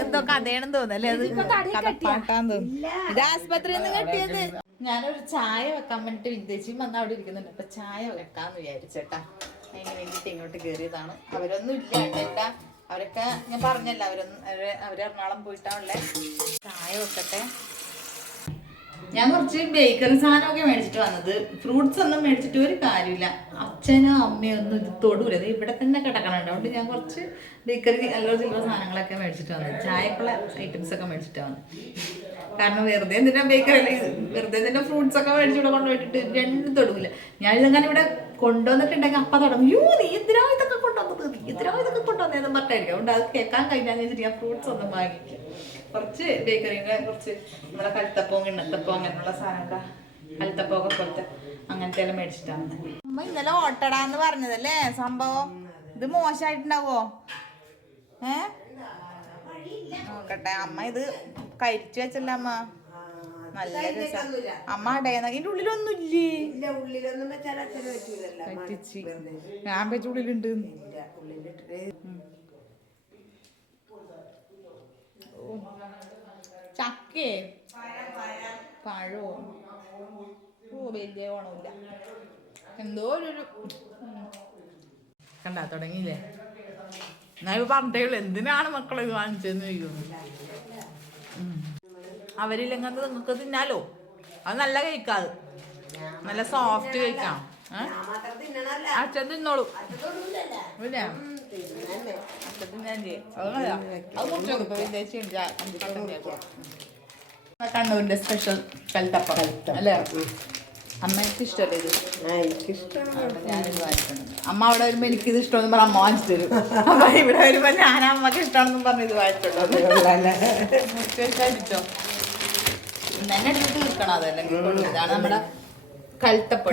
എന്തോ കഥയാണെന്ന് തോന്നല്ലേ? അത് കഥപ്പാട്ടാന്ന് തോന്നുന്നു. ഇത് ആസ്പത്രിന്ന് കെട്ടിയത്. ഞാനൊരു ചായ വെക്കാൻ വേണ്ടിട്ട് വിദ്യേശിയും വന്ന് അവിടെ ഇരിക്കുന്നുണ്ട്. അപ്പൊ ചായ വെക്കാന്ന് വിചാരിച്ചേട്ടാ. അതിന് വേണ്ടിട്ട് ഇങ്ങോട്ട് കയറിയതാണ്. അവരൊന്നും ഇല്ല കേട്ടാ. അവരൊക്കെ ഞാൻ പറഞ്ഞല്ല, അവര് എറണാകുളം പോയിട്ടാണല്ലേ. ചായ വെക്കട്ടെ. ഞാൻ കുറച്ച് ബേക്കറി സാധനമൊക്കെ മേടിച്ചിട്ട് വന്നത്. ഫ്രൂട്ട്സ് ഒന്നും മേടിച്ചിട്ട് ഒരു കാര്യമില്ല. അച്ഛനോ അമ്മയോ ഒന്നും ഇത് തൊടൂല. ഇവിടെ തന്നെ കിടക്കണുണ്ട്. അതുകൊണ്ട് ഞാൻ കുറച്ച് ബേക്കറി അല്ലോ ചില്ലറ സാധനങ്ങളൊക്കെ മേടിച്ചിട്ട് വന്നത്. ചായക്കുള്ള ഐറ്റംസ് ഒക്കെ മേടിച്ചിട്ട് വന്നത്. കാരണം വെറുതെ എന്തിനാ ബേക്കറി, വെറുതെ എന്തിനാ ഫ്രൂട്ട്സ് ഒക്കെ മേടിച്ചിവിടെ കൊണ്ടുപോയിട്ടിട്ട് രണ്ടും തൊടൂല. ഞാനിതങ്ങനെ ഇവിടെ കൊണ്ടുവന്നിട്ടുണ്ടെങ്കിൽ അപ്പം തുടങ്ങും, യോ നീ എന്തിനാ ഇതൊക്കെ കൊണ്ടുവന്നത്, നീ എന്തിനാ ഇതൊക്കെ കൊണ്ടുവന്നതെന്ന് പറഞ്ഞായിരിക്കും. അതുകൊണ്ട് അത് കേൾക്കാൻ കഴിഞ്ഞാന്ന് വെച്ചിട്ട് ഞാൻ ഫ്രൂട്ട്സ് ഒന്നും വാങ്ങിക്കും. കുറച്ച് ബേക്കറിയുടെ കുറച്ച് നമ്മുടെ കൽത്തപ്പവും കിണ്ണത്തപ്പവും അങ്ങനെയുള്ള സാധനങ്ങൾ, കൽത്തപ്പമൊക്കെ പോലത്തെ അങ്ങനത്തെ എല്ലാം മേടിച്ചിട്ടാണ്. അമ്മ ഇന്നലെ ഓട്ടടാന്ന് പറഞ്ഞതല്ലേ സംഭവം. ഇത് മോശമായിട്ടുണ്ടാവോ? നോക്കട്ടെ. അമ്മ ഇത് കരിച്ചു വെച്ചല്ല അമ്മ. നല്ല രസം. അമ്മ അടയുന്ന ഇതിന്റെ ഉള്ളിലൊന്നും ഇല്ലേ? പറ്റിച്ച് ഞാൻ വെച്ച ഉള്ളിലുണ്ട്. ചക്കേ പഴോ? ഓ വലിയ ഓണമില്ല. എന്തോ ഒരു കണ്ടാ തുടങ്ങിയില്ലേ? ഞാൻ പറഞ്ഞേ ഉള്ളു എന്തിനാണ് മക്കളെ ഇത് വാങ്ങിച്ചതെന്ന് ചോദിക്കുന്നു. അവരില്ലെങ്കിൽ നിങ്ങൾക്ക് തിന്നാലോ. അത് നല്ല കഴിക്കാത്, നല്ല സോഫ്റ്റ് കഴിക്കാം. അച്ഛൻ തിന്നോളൂ. ഇല്ല അച്ഛൻ തിന്നാൻ ചെയ്യും. അത് കുറച്ചൊക്കെ വിദേശി കണ്ണൂരിന്റെ സ്പെഷ്യൽ കൽത്തപ്പ അല്ലേ? അമ്മയ്ക്ക് ഇഷ്ടമല്ലേ ഇത്? ഞാനിത് വാങ്ങിക്കണം. അമ്മ അവിടെ വരുമ്പോ എനിക്കിത് ഇഷ്ടമെന്ന് പറഞ്ഞ അമ്മ വാങ്ങിച്ചു തരും. അപ്പൊ ഇവിടെ വരുമ്പോ ഞാൻ അമ്മക്ക് ഇഷ്ടമാണെന്നും പറഞ്ഞ് ഇത് വാങ്ങിച്ചോട്ടോ. കഴിച്ചോ തന്നെ എടുത്ത് തീർക്കണം. അതല്ലെങ്കിൽ ഇതാണ് നമ്മുടെ കൽത്തപ്പ.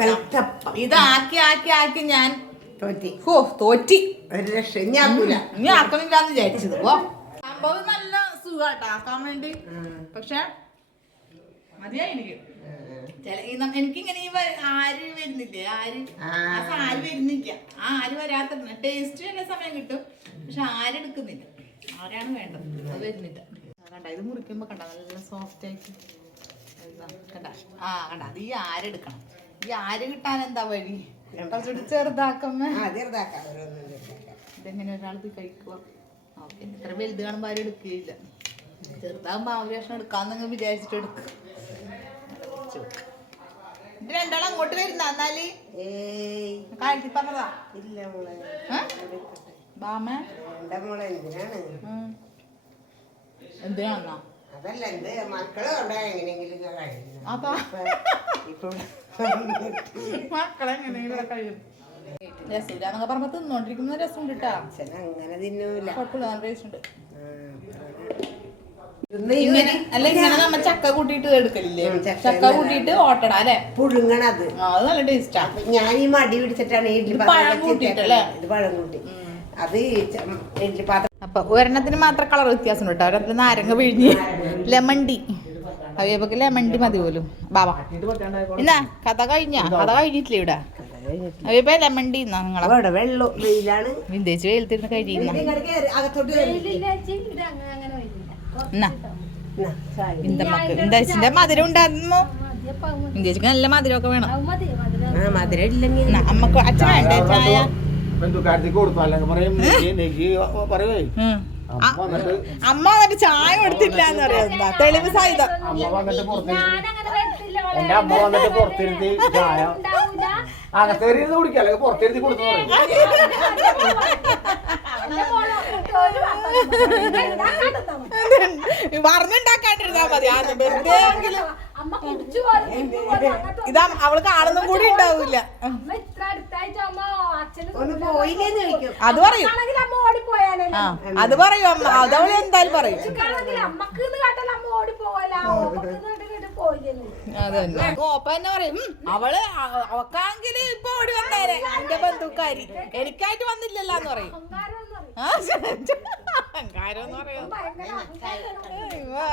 ഇത് ആക്കി ആക്കി ആക്കി ഞാൻ തോറ്റി. ഇനി ആക്കണില്ലാന്ന് വിചാരിച്ചത്. സംഭവം നല്ല സുഖാട്ടോ ആക്കാൻ വേണ്ടി. പക്ഷെ മതിയായി എനിക്ക്. എനിക്കിങ്ങനെ ആര് വരുന്നില്ലേ, ആര് വരുന്നില്ല. ആ ആര് വരാത്ത ടേസ്റ്റ് വല്ല സമയം കിട്ടും. പക്ഷെ ആരെടുക്കുന്നില്ല. ആരാണ് വേണ്ടത് അത് വരുന്നില്ല. കണ്ട ഇത് മുറിക്കുമ്പോ കണ്ട നല്ല സോഫ്റ്റ് ആയിട്ട് കണ്ട. ആ കണ്ട അത് ഈ ആരെടുക്കണം. ഈ ആര് കിട്ടാൻ എന്താ വഴി? ചെറുതാക്കമ്മ ഇതെങ്ങനെ ഒരാൾ കഴിക്കുക ഇത്ര വലുത് കാണുമ്പോൾ ആരും എടുക്കുകയില്ല. ചെറുതാകുമ്പോൾ ആ ഒരു ഭക്ഷണം എടുക്കാന്നങ്ങ് വിചാരിച്ചിട്ട് എടുക്കും. ഇത് രണ്ടാളും അങ്ങോട്ട് വരുന്ന എന്നാല് കാര്യത്തിൽ പറഞ്ഞതാ ഇല്ല മോളെ ബാമ മോളെ എന്തിനാണ് എന്തിനാന്നാ അതല്ല എന്ത് മക്കള് കൊണ്ടാ എങ്ങനെയെങ്കിലും കഴിയുന്നു അതാ മക്കളെങ്ങനെയെങ്കിലും കഴിയും. രസമില്ലാന്നൊക്കെ പറഞ്ഞ തിന്നോണ്ടിരിക്കുന്ന രസം ഉണ്ട് കേട്ടാ. അങ്ങനെ തിന്നൂല കുഴപ്പമില്ല, നല്ല ടേസ്റ്റ് ഉണ്ട്. ഇങ്ങനെ അല്ല ഇങ്ങനെ നമ്മ ചക്ക കൂട്ടിയിട്ട് എടുക്കലില്ലേ? ചക്ക കൂട്ടിയിട്ട് ഓട്ടട അല്ലെ പുഴുങ്ങണത്. അത് നല്ല ടേസ്റ്റാ. ഞാൻ ഈ മടി പിടിച്ചിട്ടാണ് ഇഡ്ഡലി പഴം കൂട്ടിട്ടല്ലേ? ഇത് പഴം കൂട്ടി അത് ഇഡ്ഡലി പാത്രം. അപ്പൊ ഒരെണ്ണത്തിന് മാത്രം കളർ വ്യത്യാസം ഉണ്ട് കേട്ടോ. ഒരെണ്ണത്തിന് നാരങ്ങ പിഴിഞ്ഞ് ലെമൺ ടീ അവയപ്പൊക്കെ ലെമൺ ടീ മതി പോലും. ബാബാ എന്നാ കഥ കഴിഞ്ഞിട്ടില്ലേ ഇവിടെ? അവയപ്പോ ലെമൺ ടീ എന്നാ നിങ്ങളെ വെള്ളം വെയിലാണ് വിന്തേച്ച് വെയിലത്തിരുന്ന് കഴിയുന്ന അകത്തോട്ട് എന്നാ ഇന്ദമ്മക്ക് ഇന്ദേശിന്റെ മധുരം ഉണ്ടായിരുന്നു. ഇന്ദേശിക്ക് നല്ല മധുരമൊക്കെ വേണം. മധുരം ഇല്ലെങ്കിൽ അമ്മക്ക് അച്ഛൻ വേണ്ടേ ചായ? അമ്മ വന്നിട്ട് ചായ കൊടുത്തില്ല എന്ന് പറയുന്ന തെളിവ് സായുധം. എന്റെ അമ്മ വന്നിട്ട് പുറത്തിരുത്തി ചായ അകത്തേറിയിരുന്ന് കുടിക്കല്ലേ പുറത്തിരുത്തി കൊടുത്തു പറയും. പറഞ്ഞുണ്ടാക്കാണ്ടിരുന്നാ മതി. ഇതാ അവള് കാണുന്നും കൂടി ഉണ്ടാവൂല. അത് പറയും അത് പറയും അമ്മ. അതവള് എന്തായാലും പറയും. അതന്നെ കോപ്പ തന്നെ പറയും. അവള് അവക്കാണെങ്കില് ഇപ്പൊ ഓടി വന്നേരെ എന്റെ ബന്ധുക്കാരി എനിക്കായിട്ട് വന്നില്ലല്ലോ എന്ന് പറയും. അഹങ്കാരം എന്ന് പറയുന്നത്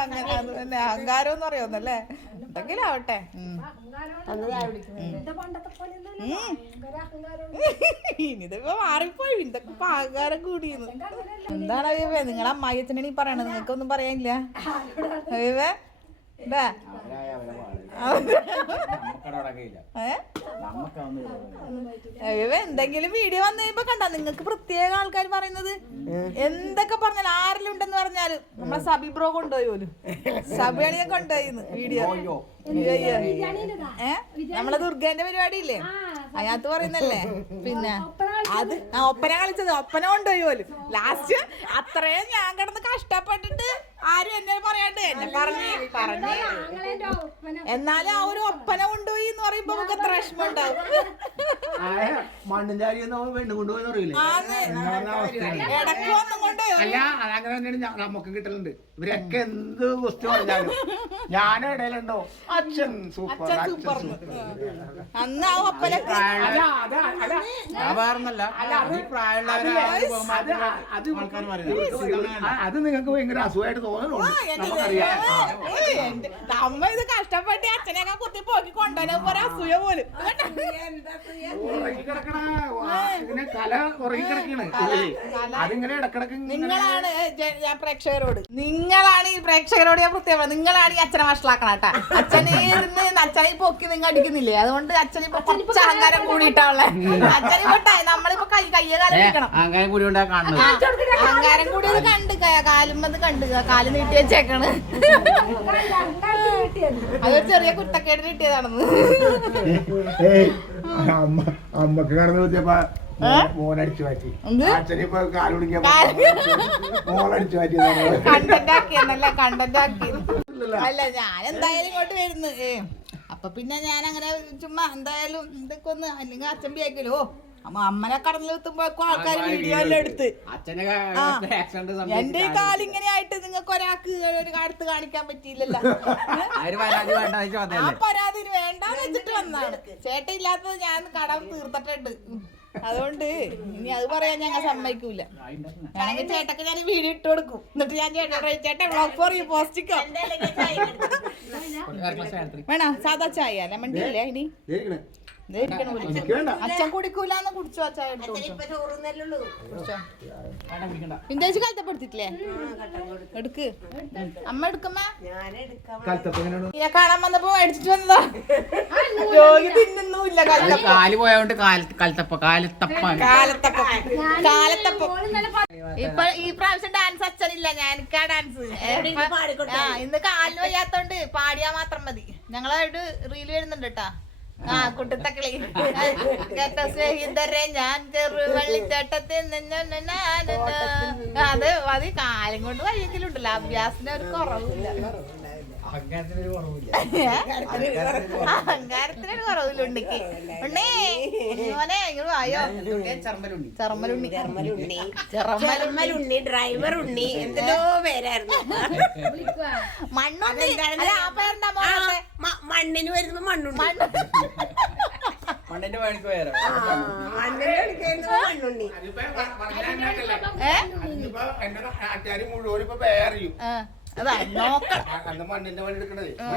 അങ്ങനെ അത് തന്നെ അഹങ്കാരം എന്ന് പറയുന്നല്ലേ. എന്തെങ്കിലും ആവട്ടെ. ഇനിയിതൊക്കെ മാറിപ്പോയി. ഇതൊക്കെ ഇപ്പൊ അഹങ്കാരം കൂടിയെന്ന്. എന്താണ് അയ്യവേ നിങ്ങളെ അമ്മായിയച്ഛനാണ് ഈ പറയണത്? നിങ്ങൾക്കൊന്നും പറയാനില്ല അയ്യവേ? എന്തെങ്കിലും വീഡിയോ വന്നു കഴിയുമ്പോ കണ്ട നിങ്ങൾക്ക് പ്രത്യേക ആൾക്കാർ പറയുന്നത് എന്തൊക്കെ പറഞ്ഞാലും ആരെല്ലാം ഉണ്ടെന്ന് പറഞ്ഞാലും നമ്മളെ സബി ബ്രോ കൊണ്ടുപോയി പോലും. സബിയാണിയെ കൊണ്ടുപോയിന്ന് വീഡിയോ. നമ്മളെ ദുർഗേന്റെ പരിപാടി ഇല്ലേ അതിനകത്ത് പറയുന്നല്ലേ. പിന്നെ അത് ഒപ്പന കളിച്ചത് ഒപ്പന കൊണ്ടുപോയി പോലും. ലാസ്റ്റ് അത്രയും ഞാൻ കിടന്ന് കഷ്ടപ്പെട്ടിട്ട് ആരും എന്നെ പറയാണ്ട് എന്നെ പറഞ്ഞു എന്നാലും ആ ഒരു ഒപ്പന കൊണ്ടുപോയി എന്ന് പറയുമ്പോ നമുക്ക് എത്ര വിഷമം ഉണ്ടാവും. ഇടക്ക് ഒന്നും കൊണ്ടുപോയി അല്ല അതങ്ങനെ തന്നെയാണ് നമുക്ക് കിട്ടലുണ്ട്. ഇവരൊക്കെ എന്ത് വസ്തു പറഞ്ഞാലും ഞാൻ ഇടയിലുണ്ടോ അച്ഛൻ സൂപ്പർ അന്ന് ആ ഒപ്പനൊക്കെ അത് നിങ്ങൾക്ക് ഭയങ്കര അസുഖമായിട്ട് തോന്നുന്നുണ്ട്. നമുക്കറിയാം അമ്മ ഇത് കഷ്ടപ്പെട്ട് അച്ഛനെയൊക്കെ കുത്തി പോക്കി കൊണ്ടുവരാൻ ഒരു അസൂയ പോലും. ഇതിനെ കല ഉറങ്ങിക്കിടക്കാണ്. അതിങ്ങനെ ഇടക്കിടക്ക് നിങ്ങളാണ് ഞാൻ പ്രേക്ഷകരോട് നിങ്ങളാണ് ഈ പ്രേക്ഷകരോട് ഞാൻ പ്രത്യേകം നിങ്ങളാണ് ഈ അച്ഛനെ വഷളാക്കണം കേട്ടാ. അച്ഛനെ പൊക്കി നിങ്ങൾ അടിക്കുന്നില്ലേ? അതുകൊണ്ട് അച്ഛനിപ്പോ കുറച്ച് അഹങ്കാരം കൂടിയിട്ടാവുള്ള അച്ഛനിപ്പോട്ടെ നമ്മളിപ്പോ കയ്യെ കാലം വെക്കണം. അഹങ്കാരം കൂടിയത് കണ്ട് കാലുമ്പത് കണ്ട് കാല് നീട്ടി വെച്ചേക്കാണ്. അതൊരു ചെറിയ കുട്ടക്കേട് കിട്ടിയതാണെന്ന് അമ്മക്ക് കടന്നു വെച്ചപ്പോ മോനടിച്ചു മാറ്റി. അച്ഛനിപ്പോ കാലുടിക്കാൻ മോളടിച്ചു മാറ്റി. കണ്ടന്റ് ആക്കിയെന്നല്ലേ കണ്ടന്റ് ആക്കി. അല്ല ഞാൻ എന്തായാലും ഇങ്ങോട്ട് വരുന്നു. അപ്പൊ പിന്നെ ഞാൻ അങ്ങനെ ചുമ്മാ എന്തായാലും ഇതൊക്കെ ഒന്ന് അല്ലെങ്കിൽ അച്ഛൻ ബിയാക്കല്ലോ അമ്മനെ കടന്നു എത്തുമ്പോഴേക്കും ആൾക്കാർ വീഡിയോ എല്ലാം എടുത്ത് എന്റെ ഈ കാലിങ്ങനെ ആയിട്ട് നിങ്ങൾക്ക് ഒരാൾക്ക് ഒരു അടുത്ത് കാണിക്കാൻ പറ്റിയില്ലല്ലോ. ആ പരാതിന് വേണ്ടാന്ന് വെച്ചിട്ട് വന്നാണ്. ചേട്ടൻ ഇല്ലാത്തത് ഞാൻ കടം തീർത്തിട്ടുണ്ട്. അതുകൊണ്ട് ഇനി അത് പറയാൻ ഞങ്ങൾ സമ്മതിക്കൂല. ഞാനെങ്കിൽ ചേട്ടക്ക് ഞാൻ വീഡിയോ ഇട്ട് കൊടുക്കും. എന്നിട്ട് ഞാൻ ചേട്ടൻ വ്ളോഗ് ഫോർ യു പോസ്റ്റിക്കോ വേണോ സാധാ ചായ ലെമൺ ടീ ഇല്ലേ ഇനി അച്ഛൻ കുടിക്കൂലെന്ന് കുടിച്ചോ ചായ ഇന്ത്യച്ച് കലത്തപ്പെടുത്തിട്ടില്ലേ? എടുക്ക് അമ്മ എടുക്കമ്മ. കാണാൻ വന്നപ്പോ മേടിച്ചിട്ട് വന്നതാ. ജോലി തിന്നുന്നില്ല കാലില്ല കാല് പോയോണ്ട് കാലത്തപ്പം ഇപ്പൊ ഈ പ്രാവശ്യം ഡാൻസ് അച്ഛനില്ല, ഞാനിക്കാ ഡാൻസ്. ഇന്ന് കാലിന് വയ്യാത്തോണ്ട് പാടിയാ മാത്രം മതി. ഞങ്ങളായിട്ട് റീല് വരുന്നുണ്ട് കേട്ടാ. ആ കുട്ടിത്തക്കളി സ്നേഹിതരെ ഞാൻ ചെറു വള്ളിച്ചേട്ടത്തിൽ അത് മതി. കാലം കൊണ്ട് വഴിയെങ്കിലും ഉണ്ടല്ലോ, അഭ്യാസത്തിന് ഒരു കുറവില്ല. അഹങ്കാരത്തിനൊരു കുറവില്ല ഉണ്ണിക്ക്. ഉണ്ണി മോനെ ഇങ്ങോട്ട് വായോ. ചെറമ്മലുണ്ണി, ഡ്രൈവർ ഉണ്ണി, എന്തെല്ലോ പേരായിരുന്നു. മണ്ണുണ്ണി അല്ല, ആ പേരെന്താ മോളെ? മണ്ണിന് വരുമ്പോ മണ്ണുണ്ണി, മണ്ണിന്റെ പണിക്ക് പോയാലോ. മണ്ണിന് കളിക്കായിരുന്നു മണ്ണുണ്ണി. മുഴുവൻ ഇപ്പൊ പേരറിയും.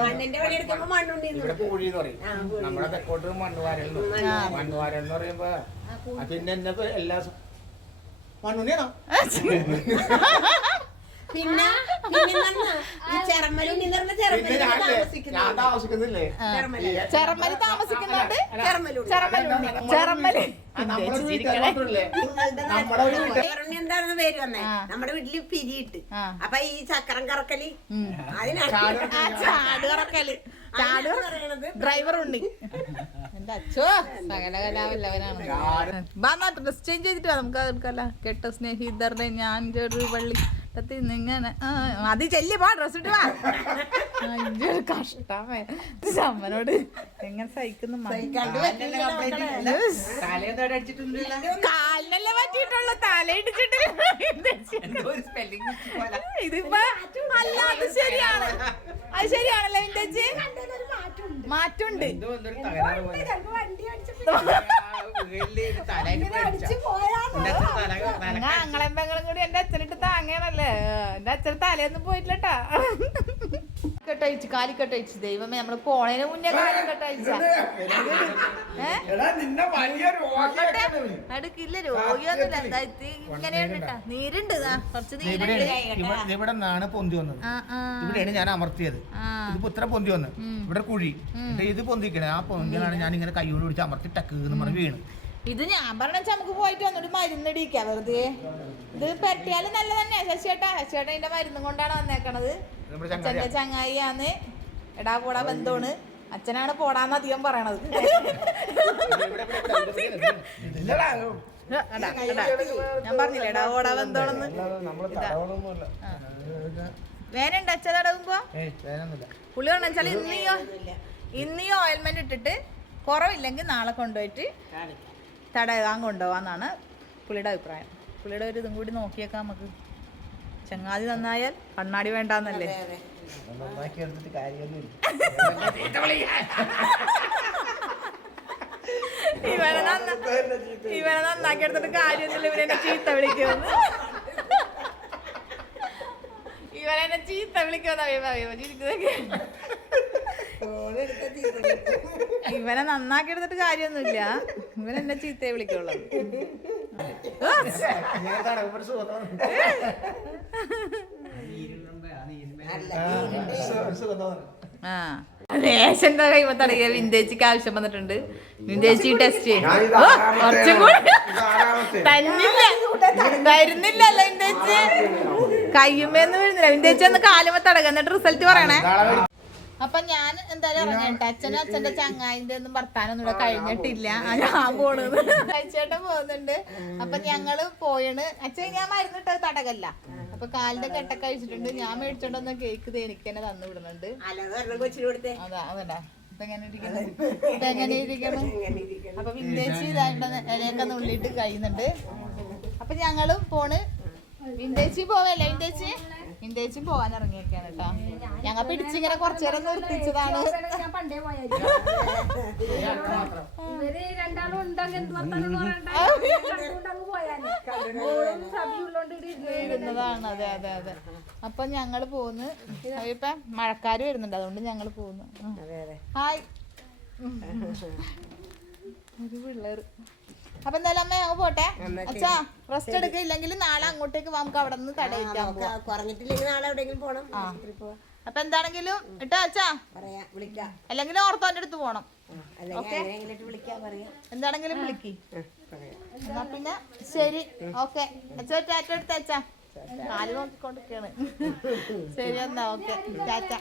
മണ്ണിന്റെ പണി എടുക്കുമ്പോ മണ്ണുണ്ണി. ഇവിടെ പൂഴിന്ന് പറയും. നമ്മുടെ തെക്കോട്ട് മണ്ണുവാരൽ എന്ന് പറയുമ്പോ പിന്നെ എന്നെ എല്ലാ മണ്ണുണ്ണിയാണോ? പിന്നെ ഈ ചെറമ്മലുണ്ണി ഞാൻ താമസിക്കുന്നില്ലേ? ചെറമ്മലി താമസിക്കുന്നുണ്ട്. എന്താണെന്ന് പേര് വന്നേ? നമ്മുടെ വീട്ടില് പിരിയിട്ട് അപ്പൊ ഈ ചക്രം കറക്കല്, ചാട് കറക്കല്, ചാട് പറയണത് ഡ്രൈവർ ഉണ്ട്. എന്റെ അച്ഛോ സകല കലാവല്ലവനാണ്. ഡ്രസ് ചേഞ്ച് ചെയ്തിട്ട് നമുക്ക് എടുക്കല്ല. കെട്ട സ്നേഹിതരുടെ ഞാൻ ചെറു വള്ളി ഇങ്ങനെ അത് ചെല്ലി പോ, ഡ്രസ് ഇട്ട് വാ. കഷ്ടമേ അമ്മനോട് എങ്ങനെ സഹിക്കുന്നു. കാലിനല്ലേ പറ്റിയിട്ടുള്ളു, തല ഇടിച്ചിട്ട്. ഇതിപ്പോ അല്ല, അത് ശരിയാണ്, അത് ശരിയാണല്ലോ. വിന്റേജ് മാറ്റുണ്ട്. അങ്ങളെയും പെങ്ങളും കൂടി എന്റെ അച്ഛനിട്ട് താങ്ങണല്ലേ. എന്റെ അച്ഛൻ തലേന്നും പോയിട്ടില്ലട്ടാ. കെട്ടയച്ചു, കാലി കെട്ടയച്ചു. ദൈവമേ, നമ്മള് പോണേന് മുന്നേ കാലം കെട്ടയച്ച. അടുക്കില്ല, രോഗിയൊന്നുമില്ല. എന്താ ഇങ്ങനെയുണ്ടാ, നീരുണ്ട്, കുറച്ച് നീരുണ്ട്. ഇവിടെ നിന്നാണ് പൊന്തി വന്നത്. ഇവിടെയാണ് ഞാൻ അമർത്തിയത്. ഇതിപ്പോ ഇത്ര പൊന്തി വന്നത്. ഇവിടെ കുഴി ഇത് പൊന്തിക്കണേ. ആ പൊന്തിയാണ് ഞാൻ ഇങ്ങനെ കൈയോട് പിടിച്ച് അമർത്തി ടക്ക് എന്ന് പറഞ്ഞ് വീണ്. ഇത് ഞാൻ പറഞ്ഞ നമുക്ക് പോയിട്ട് വന്നിട്ട് മരുന്നിടിക്കാം വെറുതെ. ഇത് പറ്റിയാലും നല്ല തന്നെ. ശശിയേട്ടാ, ശശിയേട്ട ഇതിന്റെ മരുന്നും കൊണ്ടാണ് വന്നേക്കണത്. അച്ഛന്റെ ചങ്ങായിയാന്ന്. എടാ പോടാ ബന്ധമാണ്. അച്ഛനാണ് പോടാന്ന് അധികം പറയണത്. ഞാൻ പറഞ്ഞില്ലേ എടാ പോടാ ബന്ധമാണെന്ന്. വേനുണ്ട് അച്ഛൻ തടവുമ്പോ പുള്ളി പറഞ്ഞാൽ ഇന്നീ ഓയിൽമെന്റ് ഇട്ടിട്ട് കുറവില്ലെങ്കിൽ നാളെ കൊണ്ടുപോയിട്ട് തടയാൻ കൊണ്ടുപോകാന്നാണ് പുള്ളിയുടെ അഭിപ്രായം. പുള്ളിയുടെ ഒരു ഇതും കൂടി നോക്കിയേക്കാം നമുക്ക്. ചങ്ങാതി നന്നായാൽ കണ്ണാടി വേണ്ടാന്നല്ലേ. ഇവനെ നന്നാക്കി എടുത്തിട്ട് കാര്യമൊന്നുമില്ല. ഇവരെന്നെ ചീത്ത വിളിക്കുമെന്ന്. ഇവരെന്നെ ചീത്ത വിളിക്കുമെന്ന് ഇവനെ നന്നാക്കി എടുത്തിട്ട് കാര്യമൊന്നുമില്ല. ഇവനെന്നെ ചീത്തയെ വിളിക്കുള്ളൂ. ആ റേഷന്റെ കൈമ തടകിയ വിന്റേജിക്ക് ആവശ്യം വന്നിട്ടുണ്ട്. വിന്റേജ് ടെസ്റ്റ് കുറച്ചും കൂടി തരുന്നില്ലല്ലോ. വിന്റേജ് കയ്യുമ്പേന്ന് വീഴുന്നില്ല. വിന്റേജ് ഒന്ന് കാലുമ തടക, എന്നിട്ട് റിസൾട്ട് പറയണേ. അപ്പൊ ഞാൻ എന്തായാലും ഇറങ്ങട്ടെ. അച്ഛന്റെ ചങ്ങായിന്റെ ഒന്നും വർത്താനൊന്നും ഇവിടെ കഴിഞ്ഞിട്ടില്ല. ഞാൻ പോണത് കഴിച്ചേട്ടൻ പോകുന്നുണ്ട്. അപ്പൊ ഞങ്ങള് പോയാണ്. അച്ഛൻ ഞാൻ മരുന്നിട്ട് തടകല്ല. അപ്പൊ കാലിന്റെ കെട്ടൊക്കെ കഴിച്ചിട്ടുണ്ട്. ഞാൻ മേടിച്ചോണ്ടൊന്ന് കേക്ക് എനിക്ക് തന്നെ തന്നു വിടുന്നുണ്ട്. അതാ അതല്ല ഇപ്പൊ എങ്ങനെ ഇരിക്കണം. അപ്പൊ വിന്റേജ് ഇതായിട്ട് ഇലയൊക്കെ നുള്ളിയിട്ട് കഴിയുന്നുണ്ട്. അപ്പൊ ഞങ്ങളും പോണ്. വിന്റേജ് പോവല്ലേ? വിന്റേജ് പോവാൻ ഇറങ്ങിയൊക്കെയാണ് കേട്ടോ. ഞങ്ങൾ പിടിച്ചിങ്ങനെ കുറച്ചു നേരം നിർത്തിച്ചതാണ്. ഇരുന്നതാണ്. അതെ അതെ അതെ. അപ്പൊ ഞങ്ങള് പോന്ന്. ഇപ്പൊ മഴക്കാര് വരുന്നുണ്ട്, അതുകൊണ്ട് ഞങ്ങള് പോന്നു. ഹായ് ഒരു പിള്ളേര്. അപ്പൊ എന്തായാലും അമ്മ ഞങ്ങൾ പോട്ടെ. അച്ഛാ റെസ്റ്റ് എടുക്കില്ലെങ്കിൽ നാളെ അങ്ങോട്ടേക്ക് നമുക്ക് അവിടെ നിന്ന് തടയിട്ടാ. കുറഞ്ഞിട്ടില്ലെങ്കിൽ നാളെ എവിടെയെങ്കിലും പോണം. അപ്പൊ എന്താണെങ്കിലും ഇട്ടോ അച്ഛാ പറയാ വിളിക്കാം, അല്ലെങ്കിൽ ഓർത്തോന്റെ അടുത്ത് പോണം. അല്ലെങ്കിൽ ആരെങ്കിലും വിളിക്കാൻ പറയാം. എന്താണെങ്കിലും വിളിക്ക്. പറയാം. എന്നാ പിന്നെ ശരി, ഓക്കെ. അച്ഛൻ ടാറ്റ എടുത്ത അച്ഛാ, കാല് നോക്കിക്കൊണ്ടിരിക്കാണ്. ശരി എന്നാ, ഓക്കെ, ടാറ്റ.